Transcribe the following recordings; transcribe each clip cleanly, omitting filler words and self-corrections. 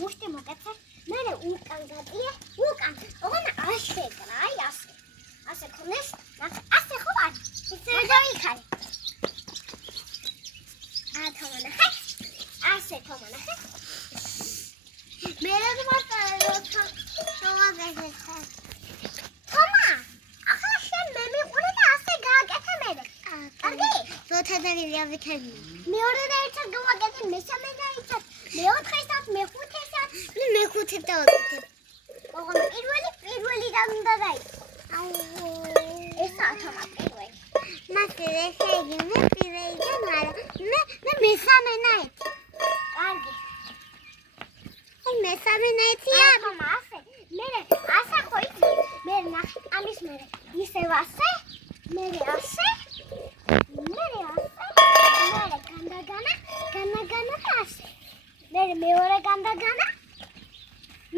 მუშტი მოკეცე მე უკან გადია უკან ოღონ ასე კრაი ასე ქონეს ასე ხო არ ისე დაიქარი თომანახე ასე თომანახე მე რა თომა ახლა შენ მე მიყურე და ასე გააკეთე მე კარგი თოთადარი ავიქები მეორე და ერთად გავაკეთე მესამე და ერთად მეოთხესაც მეხუთესაც მეხუთე და ოცდე ოღონ პირველი და უნდა დაიწყო ესა თომა პირველი მასე ესე იგი მე პირველიდან არა მე მესამე ნაით კარგი მესამე ნაითია თომა ასე მე ასე ხო იცი მე ნახე ამის მე ისევ ასე მე ასე განაგანა და ასე მეორე განაგანა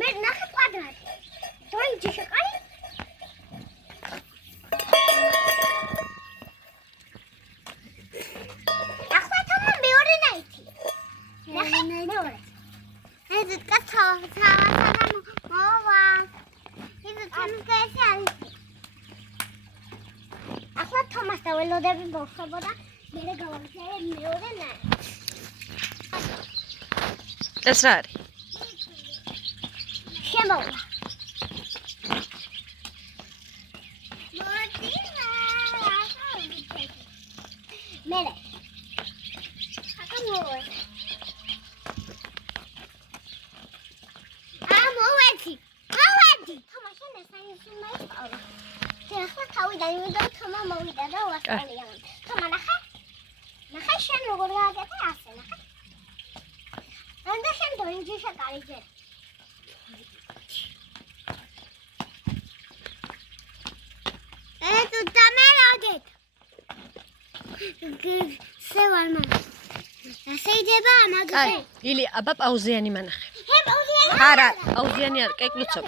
მე ნახე კვადრატი დოინჯი შეყარი ახლა თომა მეორე ნაითი ნახე მეორე ეს კაცო საგან მოვა ეს თამკეში არის ახლა თომას და ველოდები მოხდებოდა მე გავამჩერე მეორე ნაითი ეს რა არის? შემოვლა. მერე. აკამოვე. მოვედი. თომა შენ საინჟინერი მაიწყავ. ახლა თავიდან იმედო თომა მოვიდა და ვასწავლია. თომა ნახე შენ როგორ გააკეთე ასე ნახე. ანდა შენ დოინჯი შეყარი ჯერ. თუ დამეროდეთ. სევალმა. ასე იდება მაგაზე. ილი აბა პაუზიანი მანახე. პაუზიანი? არა, პაუზიანი არ, კეკლუცობ.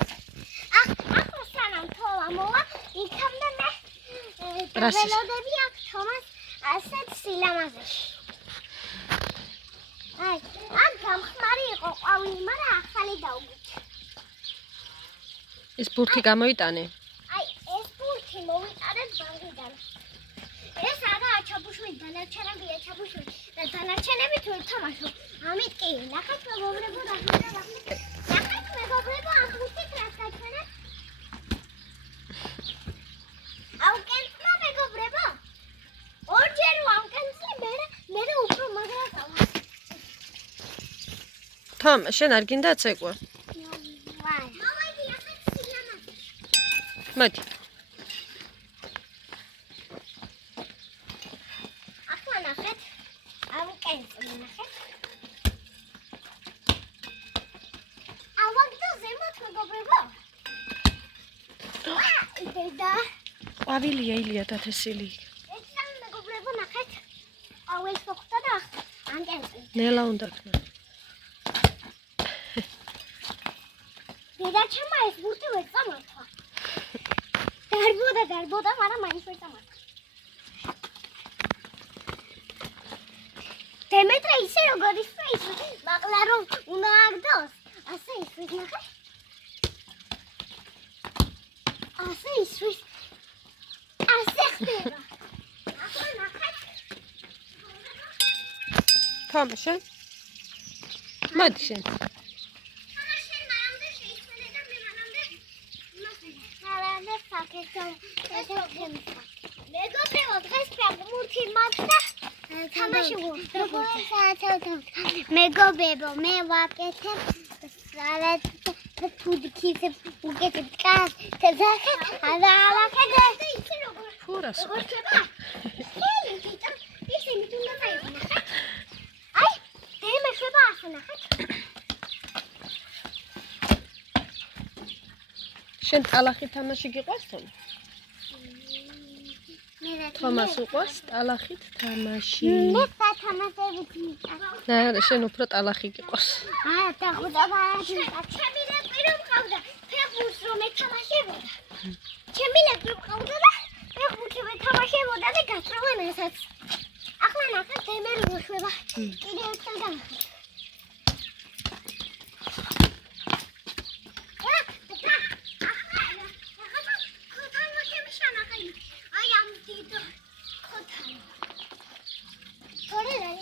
ახლა სანამ თომა მოვა, იქამდე მე ველოდები აქ თომას ასეთ სილამაზეში. აი, აქ გამხმარი იყო ყვავილი, მაგრამ ახალი დავგუჩ. ეს ბურთი გამოიტანე. აი, ეს ბურთი მოვიტანეთ ბაღიდან. ეს არა ჩაბუშვილი, დანარჩენებია ჩაბუშვილი და დანარჩენები თუ თამაშობ. ამით კი, ნახეთ მეგობრებო, ნახეთ მეგობრებო, ამ ბურთით რას გაჩვენეთ? ავკენცმა მეგობრებო. ორჯერ ავკენცი, მე უფრო მაგრა გავა. თომ, შენ არ გინდა წეკვა? მოვედი ახლა სილამაზეში. მოდი. ახლა ნახეთ. ავკენცი ნახეთ. ავაგდო ზემოთ მეგობრებო. იდედა. ყვავილია ილია დათესილი. ეს მეგობრებო ნახეთ. აუეს მოხდა და ანკენცი. ნელა უნდა ქნა. დედაჩემმა ეს ბურთი ვერ წამართვა. დარბოდა, მაგრამ მაინც ვერ წამართვა. დემეტრე ისე როგორ ისვრის, მაღლა რომ უნდა აგდოს, ასე ისვრის ნახე. ასე ისვრის. ასე ხდება. ახლა ნახეთ. თომ, შენ? მოდი შენ. მეგობრებო დღეს ფეხბურთი მაქვს და თამაში მეგობრებო მე ვაკეთებ სალატ ფუდკის უკეთებ კაც ზახე არა ვაკეთებ ისე როგორ ფურას ხდება ისინი თუ ნახე აი დემე ხება ასე ნახე შენ ტალახი თამაში გიყვარს თომ? თომას უყვარს ტალახით თამაში. მე სათამაშებით მიყავს. არა, შენ უფრო ტალახი გიყვარს. არა, დახუდა ბარათი. ჩემი ლეპი რომ ყავდა, ფეხბურთს რომ ეთამაშებოდა. ჩემი ლეპი ყავდა და ფეხბურთს ეთამაშებოდა და გასწრებენ ესაც. ახლა ნახეთ დემერი მოშვება. კიდევ ერთხელ განახეთ.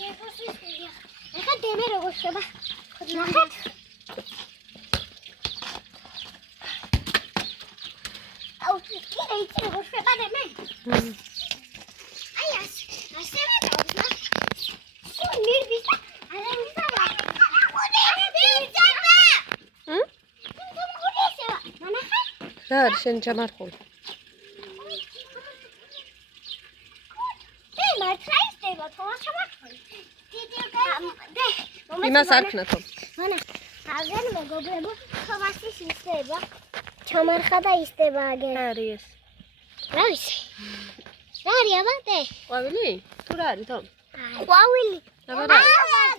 ეხა დემე როგორ ხდება? ნახეთ. აუ, კიდე იცი როგორ ხდება დემე? აი ასე მეტყობს რა. სულ მირბის და არა მისავა. რა არის შენ ჯამარხული? მართლა ისდება თომა ჩამართული. იმას არ ქნა თომ. მანა, აგერ მეგობრებო, თომასის ისდება. ჩამარხა და ისდება აგერ. რა არის ეს? რა ვიცი. რა არის აბა დე? ყვავილი? თუ რა არის თომ? ყვავილი. აბა რა?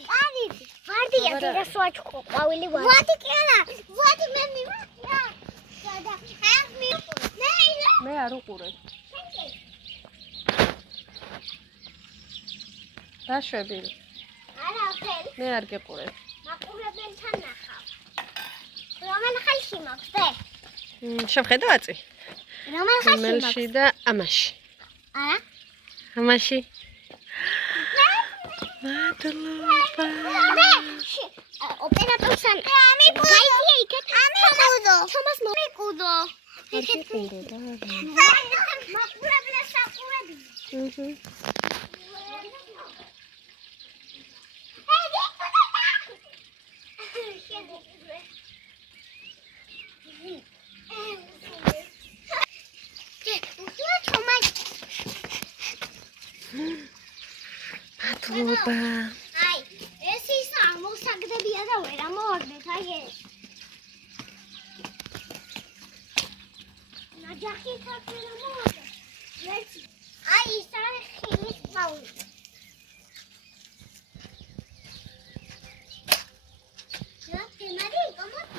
ვარდი. ვარდია და სვაჩქო ყვავილი ვარდი. ვარდი კი არა. ვარდი მე მივაყია. და აი მე მე არ უყურე. დაშვები. არა ხელ. მე არ გეყურე. მაყურებელთან ნახავ. რომელ ხალხი მაქვს დე? შევხედა აწი. რომელ ხალხი მაქვს? რომელში და ამაში. არა? ამაში. მადლობა. ოპერატორთან გაიწია იქეთ. ამიკუდო. თომას მომიკუდო. მიკუდო და. მაყურებელს საყურები. მადლობა. აი, ეს ის ამოსაგდებია და ვერ ამოვაგდეთ, აი ეს. ნაჯახი თაფერ ამოვაგდეთ. ვერცი. აი, ის არის ხილის პაული. რა, თემარი იკომოთ?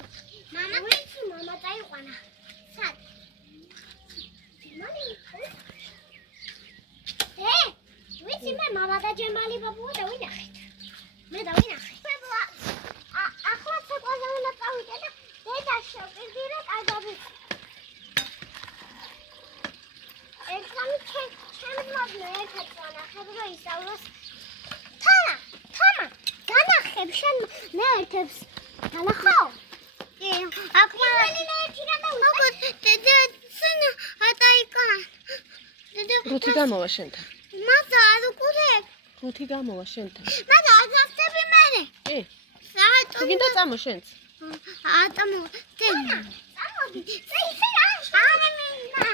მამა ვიცი, მამა წაიყვანა. სად? თემარი ვიცი მე მამა და ჯემალი ბაბუა დავინახეთ. მე დავინახე. ახლა ცოტაზე უნდა წავიდე და დედა შევპირდირე კარგად. ერთმანი ჩემს მოდნე ერთად ვანახებ რომ ისავლოს. თომა, განახებ შენ მე ერთებს. განახავ? ახლა მე ერთიდან მოგოდ დედა სენ ატაიკა. რუთი გამოვა შენთან? მაცა არ უყურებ. რუთი გამოვა შენთან? მაცა აზავსები მერე. კი. საათო. თუ გინდა წამო შენც. ატამო. დედა. წამოდი. ისე რა? არა მინდა.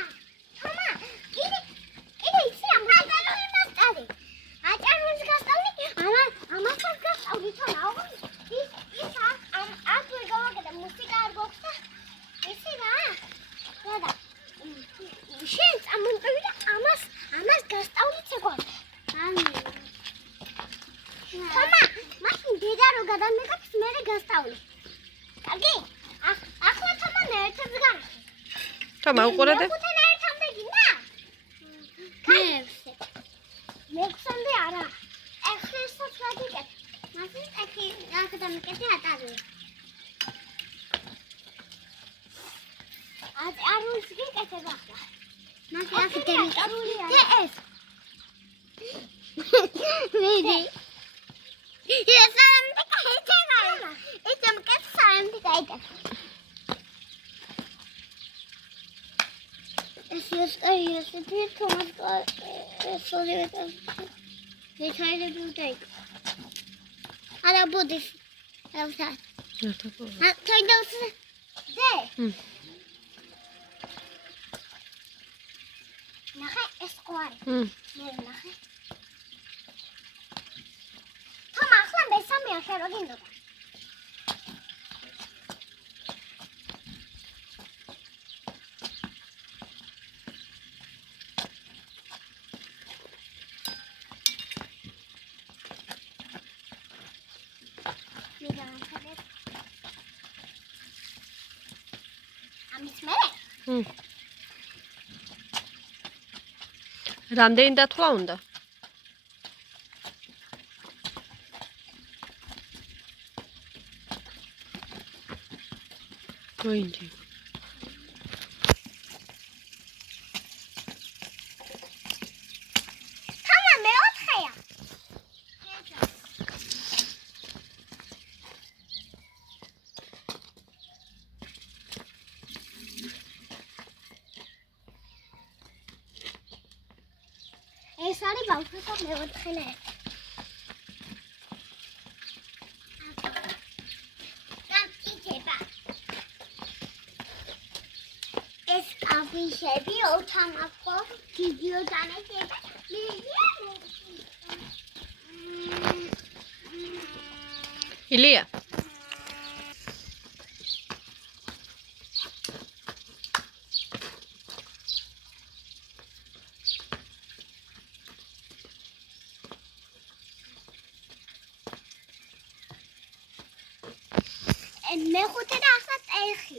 თომა, კიდე იცი რა? მაგალო იმას წადე. აჭარბის გასწავლი? ამასაც გასწავლი თომა. ის აქ ვერ გავაკეთე მუსიკა არ გვაქვს და ისი რა? რა? შენ წამომწევი და ამას გასწავლით ეგვაქვს. თომა, მაშინ დედა რო გადამეკეთებს მე გასწავლი. კარგი? ახლა თომა მე ერთებს განახე. თომა უყურე და მეხუთე ერთამდე გინდა? მეექვსე. მეექვსამდე არა. ეხლასაც ვაგიკეთ. მაშინ ეხი რა გადამეკეთე ატარია. არ ვისგეკეთებ ახლა. მაშინ ახლა დემიკარულია. და ეს. ვიდი. ეს სამი კეთება. ეს ამკეთ სამი კეთება. ეს თომას ეს ორივე დეტალები უდაიკ. არა ბუდის. ელსა. თოინდოს. დე. ნახე ეს ყوارი. მე ნახე. თომა ახლა მესამე ახლა რა გინდა? ამის მე? რამდენი დათვლა უნდა? გოინჯი. თამა მე 4-ია. გავხსნა მეოთხე. ეს აბიშები ოთამაკო ვიდეო დანეთება. ილია. მეხუთე და ახლა წეხი.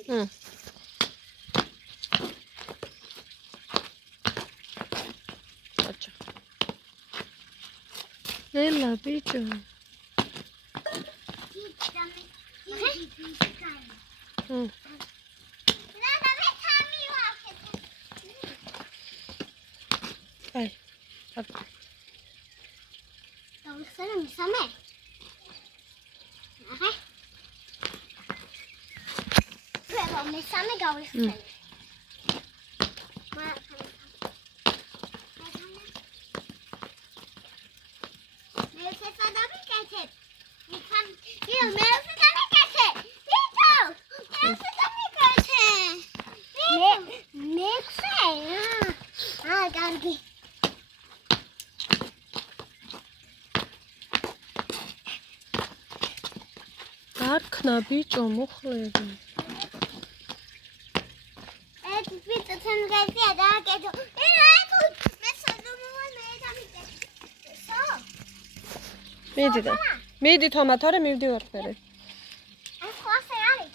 აჩა. ელა ბიჭო. აი. დავიხსენე მისამე. აჰა. ვეღარ მისამე გავიხსენე. არქნა ბიჭო მოხლები. მიდი და. მიდი თომა თორე მივდივარ ფერე. ეს ხოსე არის.